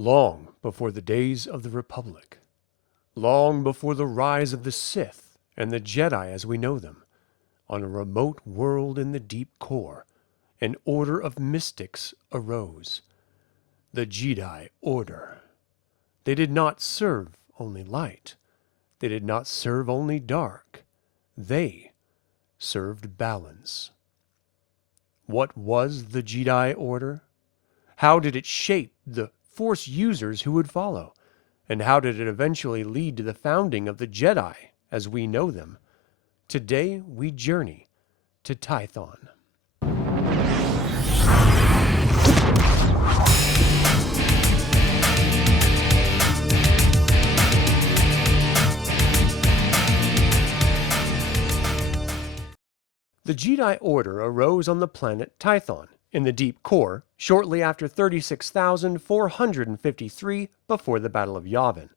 Long before the days of the Republic, long before the rise of the Sith and the Jedi as we know them, on a remote world in the deep core, an order of mystics arose. The Jedi Order. They did not serve only light. They did not serve only dark. They served balance. What was the Jedi Order? How did it shape the Force users who would follow? And how did it eventually lead to the founding of the Jedi as we know them? Today we journey to Tython. The Jedi Order arose on the planet Tython in the deep core shortly after 36,453 before the Battle of Yavin.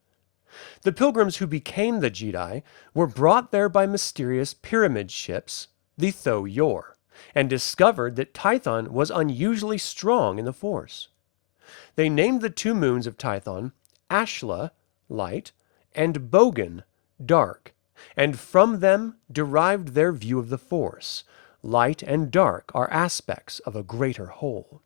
The pilgrims who became the Jedi were brought there by mysterious pyramid ships, the Tho-Yor, and discovered that Tython was unusually strong in the Force. They named the two moons of Tython Ashla, light, and Bogan, dark, and from them derived their view of the Force. Light and dark are aspects of a greater whole.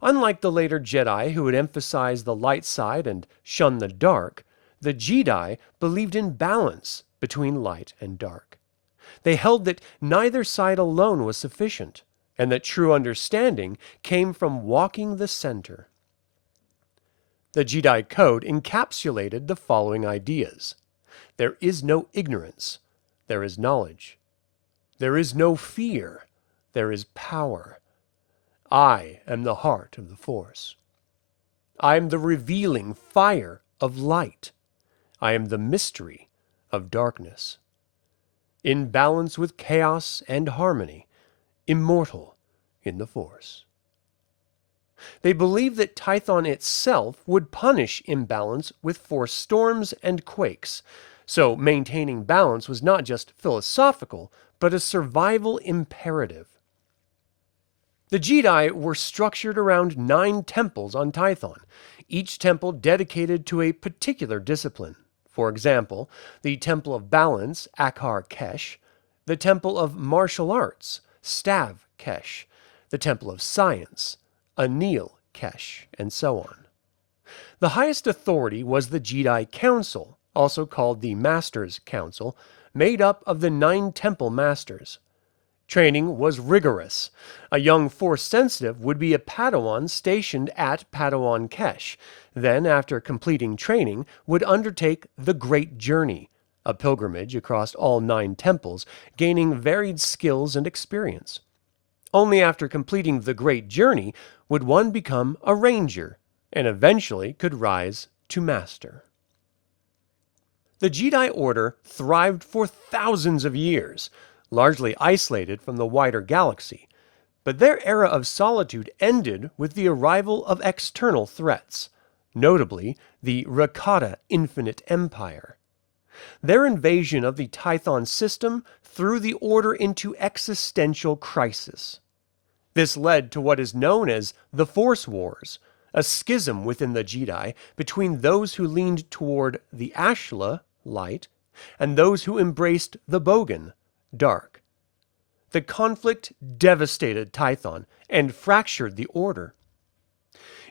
Unlike the later Jedi who would emphasize the light side and shun the dark, the Jedi believed in balance between light and dark. They held that neither side alone was sufficient, and that true understanding came from walking the center. The Jedi Code encapsulated the following ideas. There is no ignorance, there is knowledge. There is no fear, there is power. I am the heart of the Force. I am the revealing fire of light. I am the mystery of darkness. In balance with chaos and harmony, immortal in the Force. They believed that Tython itself would punish imbalance with Force storms and quakes, so maintaining balance was not just philosophical, but a survival imperative. The Jedi were structured around 9 temples on Tython, each temple dedicated to a particular discipline. For example, the Temple of Balance, Akar Kesh, the Temple of Martial Arts, Stav Kesh, the Temple of Science, Anil Kesh, and so on. The highest authority was the Jedi Council, also called the Masters' Council, made up of the 9 temple masters. Training was rigorous. A young Force sensitive would be a Padawan stationed at Padawan Kesh, then after completing training would undertake the Great Journey, a pilgrimage across all 9 temples, gaining varied skills and experience. Only after completing the Great Journey would one become a ranger, and eventually could rise to master. The Jedi Order thrived for thousands of years, largely isolated from the wider galaxy, but their era of solitude ended with the arrival of external threats, notably the Rakata Infinite Empire. Their invasion of the Tython system threw the Order into existential crisis. This led to what is known as the Force Wars, a schism within the Jedi between those who leaned toward the Ashla, light, and those who embraced the Bogan, dark. The conflict devastated Tython and fractured the Order.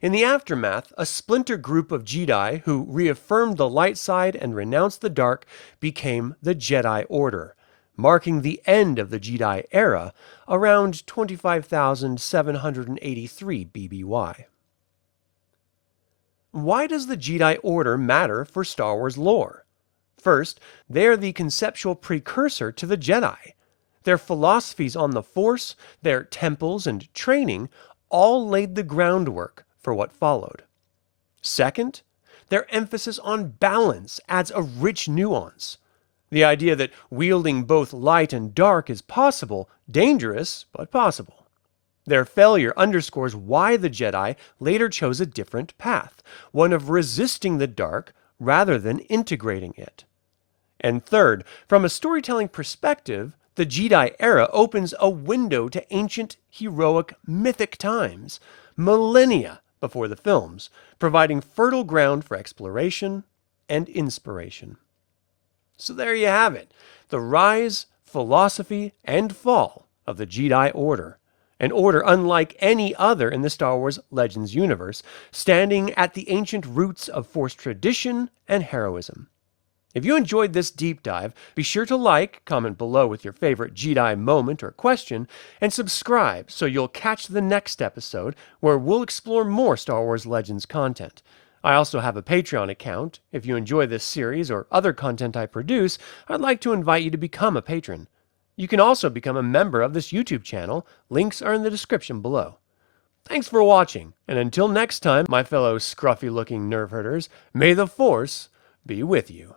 In the aftermath, a splinter group of Jedi who reaffirmed the light side and renounced the dark became the Jedi Order, marking the end of the Jedi era around 25,783 BBY. Why does the Jedi Order matter for Star Wars lore? First, they are the conceptual precursor to the Jedi. Their philosophies on the Force, their temples, and training all laid the groundwork for what followed. Second, their emphasis on balance adds a rich nuance. The idea that wielding both light and dark is possible, dangerous, but possible. Their failure underscores why the Jedi later chose a different path, one of resisting the dark rather than integrating it. And third, from a storytelling perspective, the Jedi era opens a window to ancient, heroic, mythic times, millennia before the films, providing fertile ground for exploration and inspiration. So there you have it, the rise, philosophy, and fall of the Jedi Order. An order unlike any other in the Star Wars Legends universe, standing at the ancient roots of Force tradition and heroism. If you enjoyed this deep dive, be sure to like, comment below with your favorite Jedi moment or question, and subscribe so you'll catch the next episode where we'll explore more Star Wars Legends content. I also have a Patreon account. If you enjoy this series or other content I produce, I'd like to invite you to become a patron. You can also become a member of this YouTube channel. Links are in the description below. Thanks for watching, and until next time, my fellow scruffy-looking Nerf Herders, may the Force be with you.